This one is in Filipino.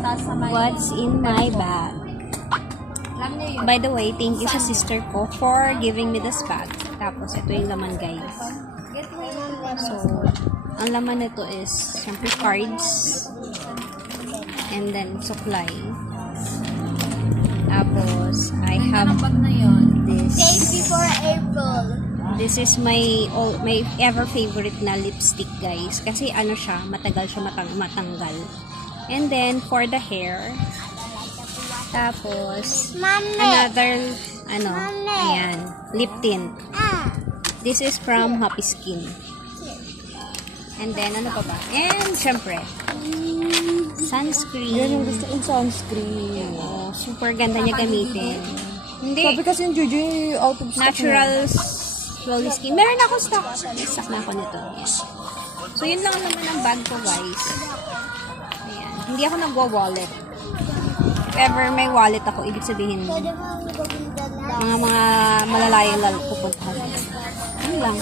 what's in my bag. By the way, thank you sa sister ko for giving me this bag. Tapos, ito yung laman, guys. So, ang laman nito is, syempre, cards. And then, supply. Tapos, I have this. Days before April. This is my ever favorite na lipstick, guys. Kasi ano siya, matagal siya matanggal. And then, for the hair, tapos, another, ayan, lip tint. This is from Happy Skin. And then, ano pa ba? And, syempre, sunscreen. Yan yung gusto kong sunscreen. Oh, super ganda niya gamitin. Hindi. Sabi kasi yung Juju out of stock Natural Slowly Skin. Meron ako stock. Stock na ako nito. Yan. So, yun lang naman ang bag ko, guys. Ayan. Hindi ako nagwa-wallet. If ever may wallet ako, ibig sabihin, mga malalayong pupunta ko. Yun lang.